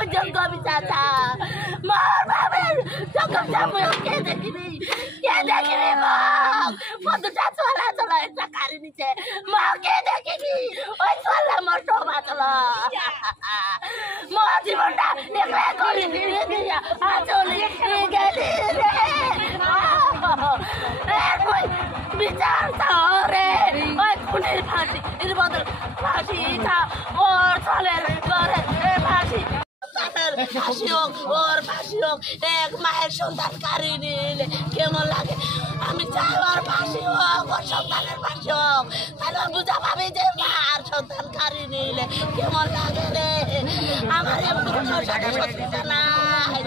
পর্যন্ত আমি চাচা মার বাবার যখন যাবো কে দেখিনি কত চাচলা চলা একটা কারি নিচে মা কে দেখিনি ওই চললা মোর টোমা চলা মা জীবনটা একলা করে দিয়ে দিয়া চলে গেলি রে কই বিচার রে ওই খুনের ফাঁসি এর বদল ফাঁসি ওর চলের ঘরে ফাঁসি ফাঁসি হোক ওর ফাঁসি হোক এক মায়ের সন্তান কারি নিলে কেমন লাগে আমি চাই ওর ফাঁসি হোক ওর সন্তানের ফাঁসি হোক তাহলে বুঝা পাবি যে মার সন্তান কারি নিলে কেমন লাগে রে আমার সত্যিটা নাই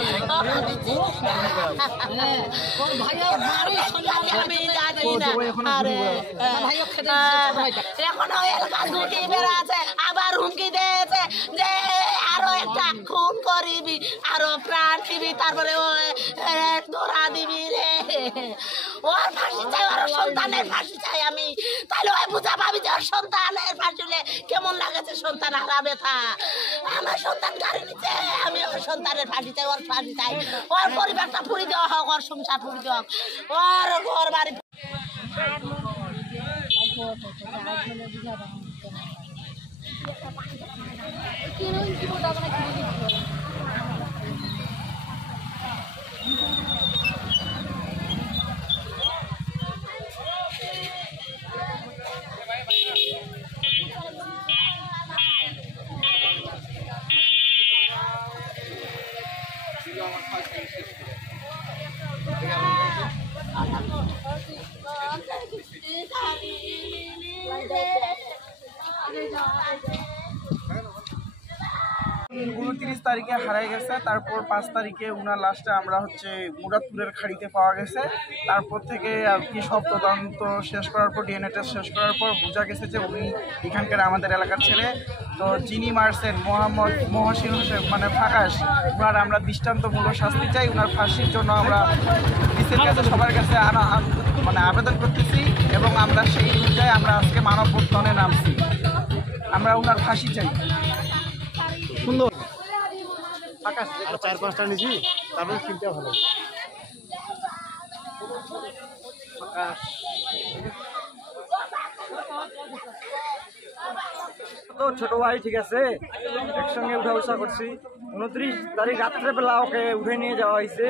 আমি জানি না আরে এখনো এলাকা ঢুকি বেড়াচ্ছে আবার হুমকি দিয়েছে যে আরো একটা খুন করিবি আরো প্রাণ দিবি তারপরে ধরা দিবি রে ওর ফাঁসি চাই ওর সন্তানের ফাঁসি চাই আমি তাহলে ওই বুঝা পাবি যে ওর সন্তানের ফাঁসি কেমন লাগেছে সন্তান হারাবে তা আমার সন্তান গাড়ি নিচ্ছে আমি ওর সন্তানের ফাঁসি চাই ওর ফাঁসি চাই ওর পরিবারটা পুরি দেওয়া হোক ওর সংসার পুরি দেওয়া হোক ওর ঘর বাড়ি উনত্রিশ তারিখে হারাই গেছে তারপর 5 তারিখে উনার লাশটা আমরা হচ্ছে মুরাদপুরের খাড়িতে পাওয়া গেছে তারপর থেকে আর কি সব তদন্ত শেষ করার পর ডিএনএ টেস্ট শেষ করার পর বোঝা গেছে যে উনি এখানকার আমাদের এলাকার ছেলে তো যিনি মারছেন মোহাম্মদ মহসিন হোসেন মানে ফাঁকাশ ওনার আমরা দৃষ্টান্তমূলক শাস্তি চাই ওনার ফাঁসির জন্য আমরা ডিসির কাছে সবার কাছে মানে আবেদন করতেছি এবং আমরা সেই অনুযায়ী আমরা আজকে মানববন্ধনে নামছি আমরা ওনার ফাঁসি চাই সুন্দর আকাশ 4-5টা নিয়েছি তারপরে কিনতে ভালো আকাশ তো ছোট ভাই ঠিক আছে একসঙ্গে উঠা বসা করছি 29 তারিখ রাত্রেবেলা ওকে উঠে নিয়ে যাওয়া হয়েছে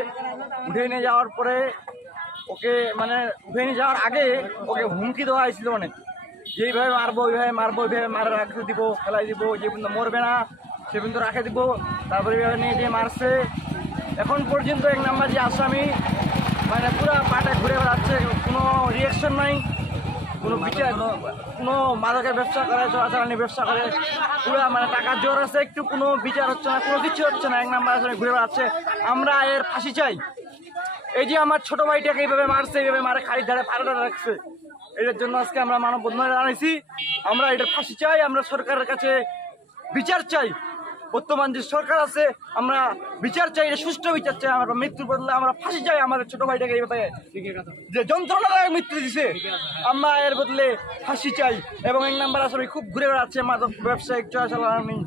উঠে নিয়ে যাওয়ার পরে ওকে মানে উঠে নিয়ে যাওয়ার আগে ওকে হুমকি দেওয়া হয়েছিল অনেক যেইভাবে মারবো ওইভাবে মারবো ওইভাবে মারা রাখতে দিব ফেলাই দিব যে পর্যন্ত মরবে না সে পর্যন্ত রাখে দিব তারপরে এভাবে নিয়ে যে মারছে এখন পর্যন্ত 1 নাম্বার যে আসামি মানে পুরো পাটে ঘুরে বেড়াচ্ছে কোনো রিয়াকশন নাই কোনো বিচার কোনো মাদকের ব্যবসা করে চোরাচালানি ব্যবসা করে পুরো মানে টাকার জোর আছে একটু কোনো বিচার হচ্ছে না কোনো কিছু হচ্ছে না 1 নাম্বার আসামি ঘুরে বেড়াচ্ছে আমরা এর ফাঁসি চাই এই যে আমার ছোট ভাইটাকে এইভাবে মারছে এইভাবে মারে খাড়ির ধারে ফাড়াটা রাখছে এটার জন্য আজকে আমরা মানববন্ধন জানাইছি আমরা এটার ফাঁসি চাই আমরা সরকারের কাছে বিচার চাই বর্তমান যে সরকার আছে আমরা বিচার চাই এটা সুষ্ঠু বিচার চাই আমরা মৃত্যুর বদলে আমরা ফাঁসি চাই আমাদের ছোট ভাইটাকে এইভাবে যে যন্ত্রণাদায়ক মৃত্যু দিছে আমরা এর বদলে ফাঁসি চাই এবং 1 নাম্বার আসলে খুব ঘুরে বেড়াচ্ছে মাদক ব্যবসায়িক চোরাচালানি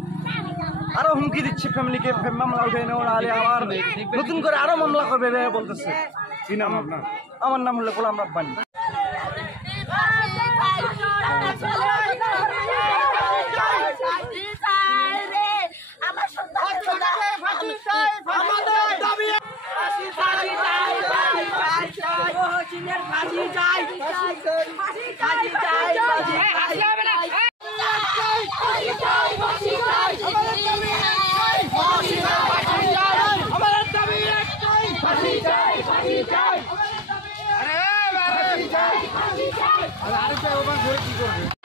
আরো হুমকি দিচ্ছে ফ্যামিলিকে মামলা উঠে নেওয়া নাহলে আবার নতুন করে আরো মামলা করবে বলতেছে আমার নাম হলো গোলাম রাব্বানী আরে